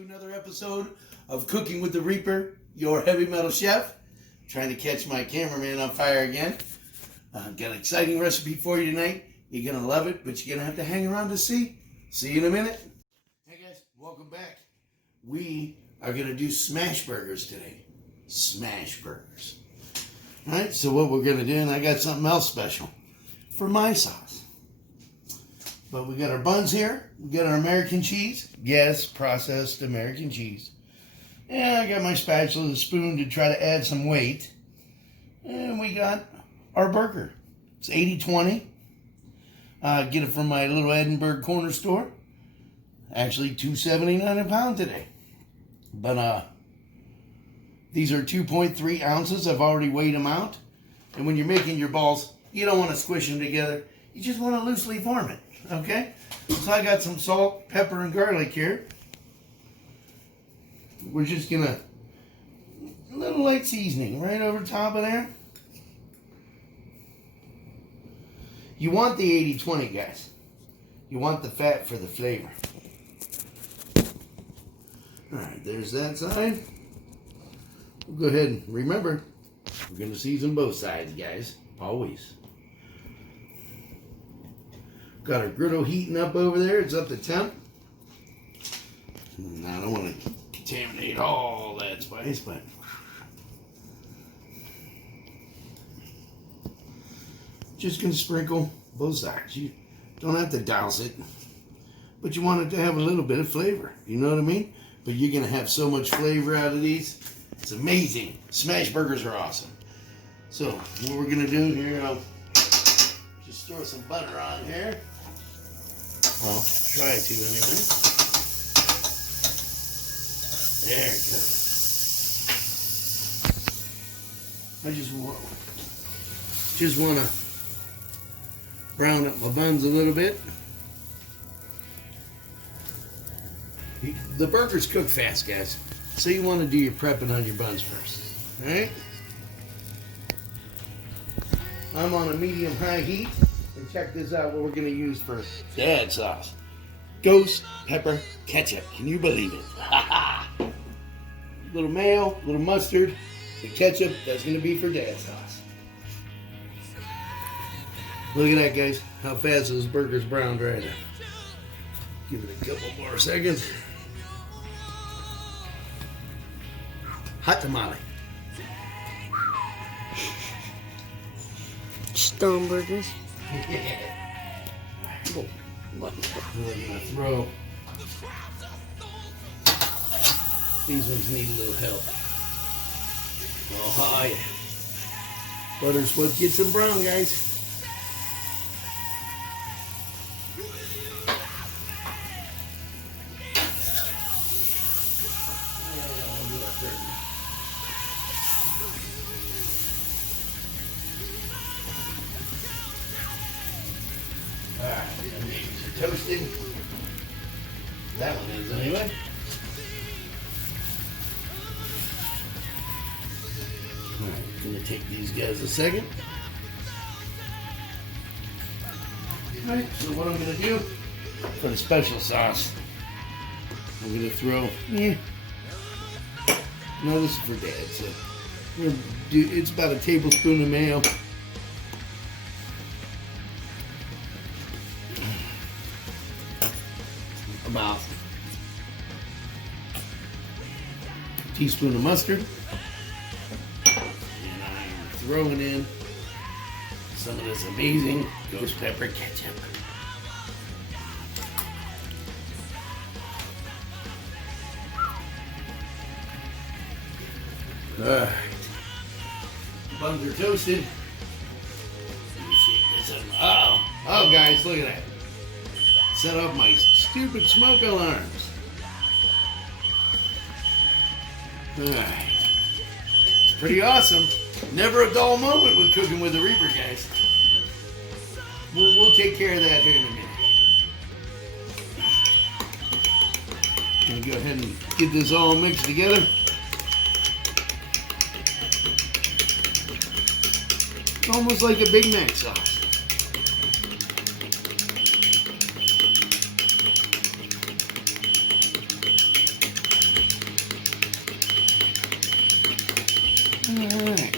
to another episode of Cooking with the Reaper, your heavy metal chef. Trying to catch my cameraman on fire again. Got an exciting recipe for you tonight. You're going to love it, but you're going to have to hang around to see. See you in a minute. Hey guys, welcome back. We are going to do smash burgers today. Smash burgers. Alright, so what we're going to do, and I got something else special for my sauce. But we got our buns here. We got our American cheese. Yes, processed American cheese. And I got my spatula and spoon to try to add some weight. And we got our burger. It's 80-20. Get it from my little Edinburgh corner store. Actually, $2.79 a pound today. But these are 2.3 ounces. I've already weighed them out. And when you're making your balls, you don't want to squish them together. You just want to loosely form it. Okay? So I got some salt, pepper, and garlic here. We're just going to, a little light seasoning right over top of there. You want the 80-20, guys. You want the fat for the flavor. Alright, there's that side. We'll go ahead and remember, we're going to season both sides, guys. Always. Got our griddle heating up over there. It's up to temp. Now, I don't want to contaminate all that spice, but just going to sprinkle both sides. You don't have to douse it, but you want it to have a little bit of flavor. You know what I mean? But you're going to have so much flavor out of these. It's amazing. Smash burgers are awesome. So, what we're going to do here, I'll just throw some butter on here. Well, try to anyway. There it goes. I just want to brown up my buns a little bit. The burgers cook fast, guys. So you want to do your prepping on your buns first. Alright? I'm on a medium-high heat. And check this out, what we're going to use for dad sauce. Ghost pepper ketchup. Can you believe it? Little mayo, little mustard, the ketchup. That's going to be for dad sauce. Look at that, guys. How fast those burgers browned right now. Give it a couple more seconds. Hot tamale. Stone burgers. Yeah. We're gonna throw. These ones need a little help. Oh yeah. Butter's what gets them brown, guys. Alright, the meats are toasted. That one is anyway. Alright, gonna take these guys a second. Alright, so what I'm gonna do for the special sauce, I'm gonna throw, no, this is for dad, so we're gonna do, it's about a tablespoon of mayo. About a teaspoon of mustard, and I'm throwing in some of this amazing ghost pepper ketchup. Alright, buns are toasted. Oh guys, look at that. Set off my stupid smoke alarms. Alright. It's pretty awesome. Never a dull moment with Cooking with the Reaper, guys. We'll take care of that here in a minute. Gonna go ahead and get this all mixed together. It's almost like a Big Mac sauce. Alright.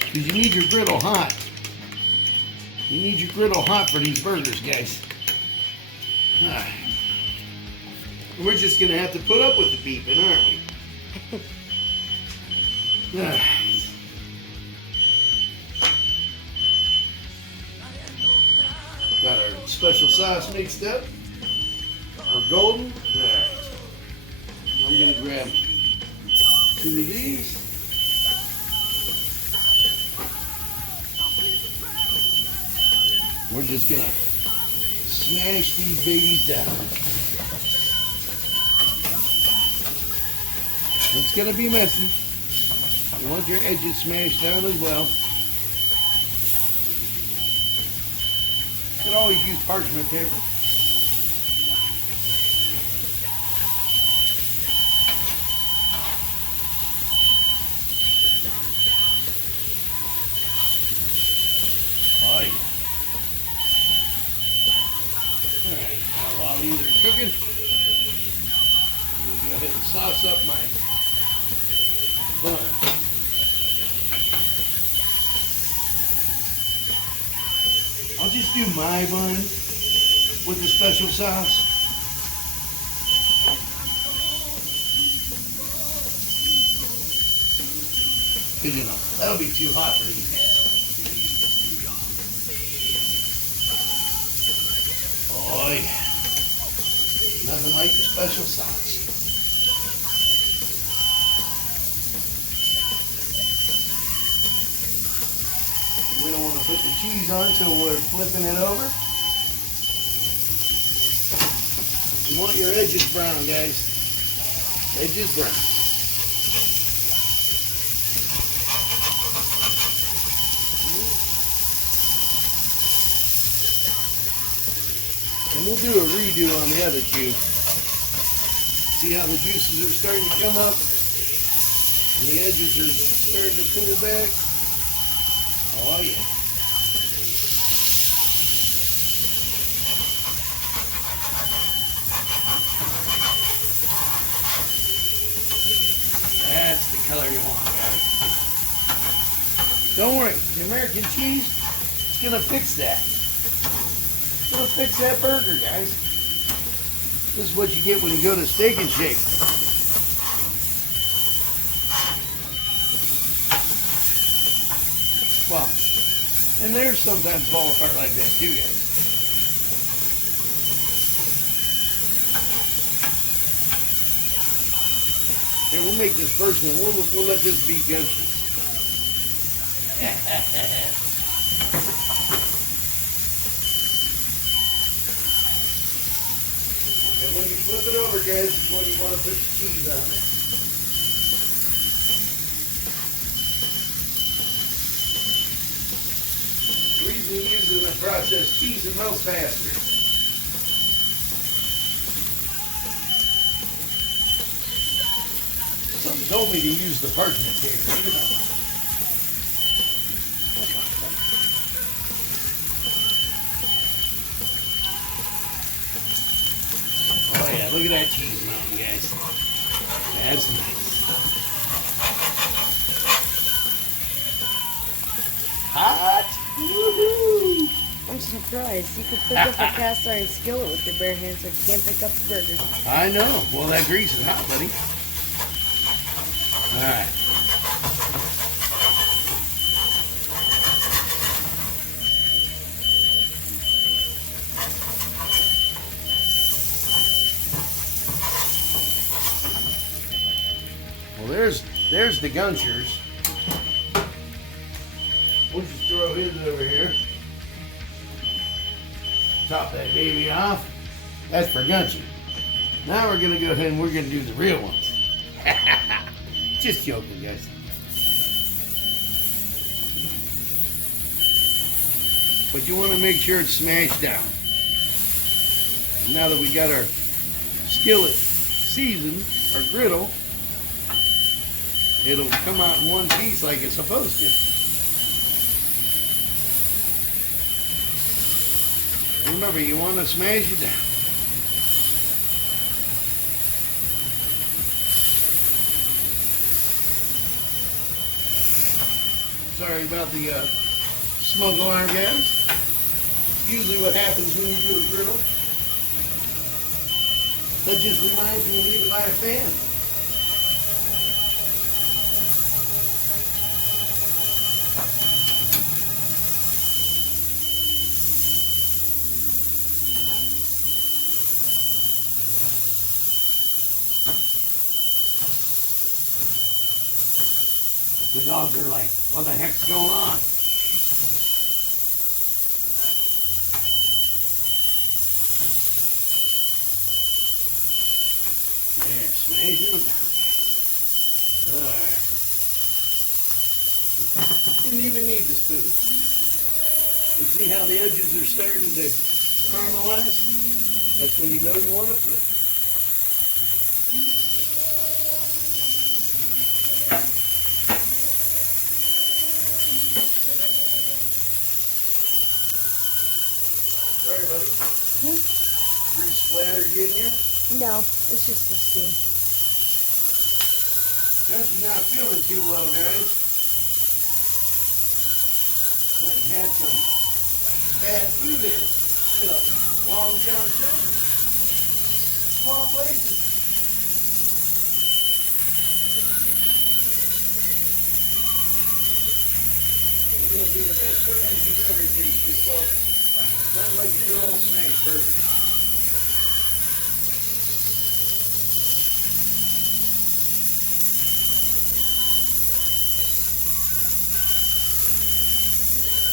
Because you need your griddle hot. You need your griddle hot for these burgers, guys. Alright. We're just going to have to put up with the beeping, aren't we? Alright. Got our special sauce mixed up. We're golden. Alright. I'm going to grab 2 of these. We're just going to smash these babies down. It's going to be messy. You want your edges smashed down as well. You can always use parchment paper. Oh yeah. Alright, while these are cooking, I'm going to go ahead and sauce up my bun. I'll just do my bun with the special sauce. Because, you know, that'll be too hot for these guys. Oh, yeah. Nothing like the special sauce. We don't want to put the cheese on until we're flipping it over. You want your edges brown, guys. Edges brown. And we'll do a redo on the other two. See how the juices are starting to come up? And the edges are starting to pull back. Oh yeah. That's the color you want, guys. Don't worry, the American cheese is gonna fix that. It's gonna fix that burger, guys. This is what you get when you go to Steak and Shake. Well, and theirs sometimes fall apart like that too, guys. Here, we'll make this first one. We'll let this be ghosted. And when you flip it over, guys, is when you want to put the cheese on it. The reason you use it in the processed cheese, it melts faster. Something told me to use the parchment paper, you know. Oh yeah, look at that cheese, man, guys. That's nice. Hot. Woohoo! I'm surprised. You could pick up a cast iron skillet with your bare hands, but you can't pick up a burger. I know. Well, that grease is hot, buddy. All right. Well, there's the Gunchers. We'll just throw his over here. Top that baby off. That's for Gunchy. Now we're going to go ahead and we're going to do the real ones. Just joking, guys. But you want to make sure it's smashed down. Now that we got our skillet seasoned, our griddle, it'll come out in one piece like it's supposed to. Remember, you want to smash it down. Sorry about the smoke alarm, guys. Usually what happens when you do a griddle. That just reminds me you need to buy a fan. The dogs are like, what the heck's going on? Yeah, smash them down. Alright. Didn't even need the spoon. You see how the edges are starting to caramelize? That's when you know you want to put it. Sorry, buddy. Grease splatter getting you? No, it's just the spoon. Just not feeling too well, guys. Went and had some bad food in, Long John Silver. Small places. It's going to be the best burgers you've ever tasted, folks. Not like your old smash burger.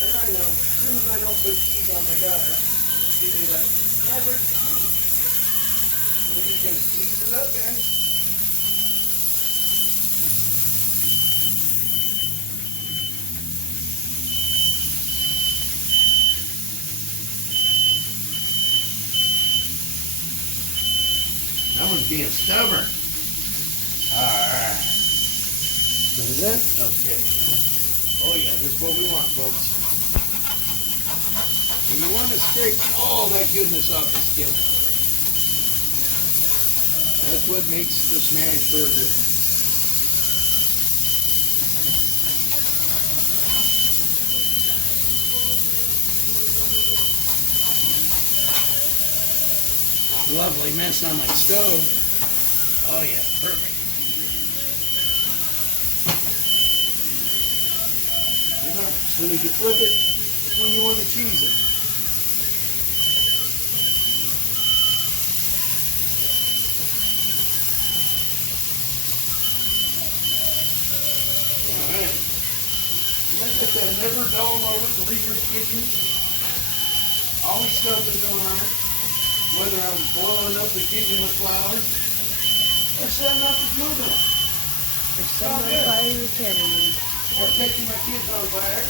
And I know, as soon as I don't put cheese on my goblet, people are like, where's the cheese? We're just going to squeeze it up, guys. That one's being stubborn. Alright. Is that? Okay. Oh yeah, this is what we want, folks. And you want to scrape all that goodness off the skin. That's what makes the smash burger. Lovely mess on my stove. Oh yeah, perfect. Remember, as soon as you flip it, it's when you want to cheese it. Alright. Look at that never dull moment, the Reaper's Kitchen. Always something going on it. Whether I'm blowing up the kitchen with flour or setting up the smoke on. Or setting on fire your cameraman. Or taking my kids on fire.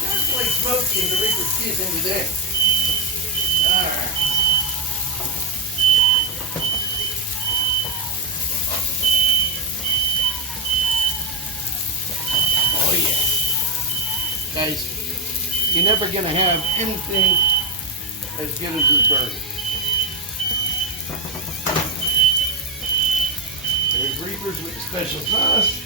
That's like smoking the Reaper's Kitchen today. Alright. Oh yeah. Guys, you're never going to have anything as good as this burger. There's Reapers with the special sauce.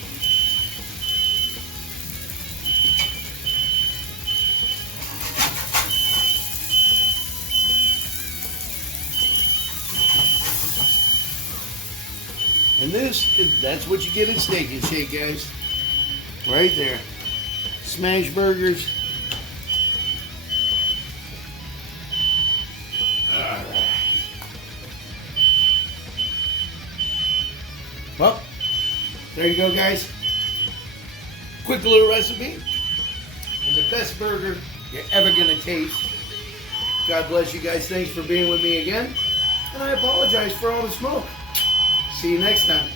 And that's what you get at Steak and Shake, guys. Right there. Smash burgers. Well, there you go, guys. Quick little recipe. And the best burger you're ever going to taste. God bless you guys. Thanks for being with me again. And I apologize for all the smoke. See you next time.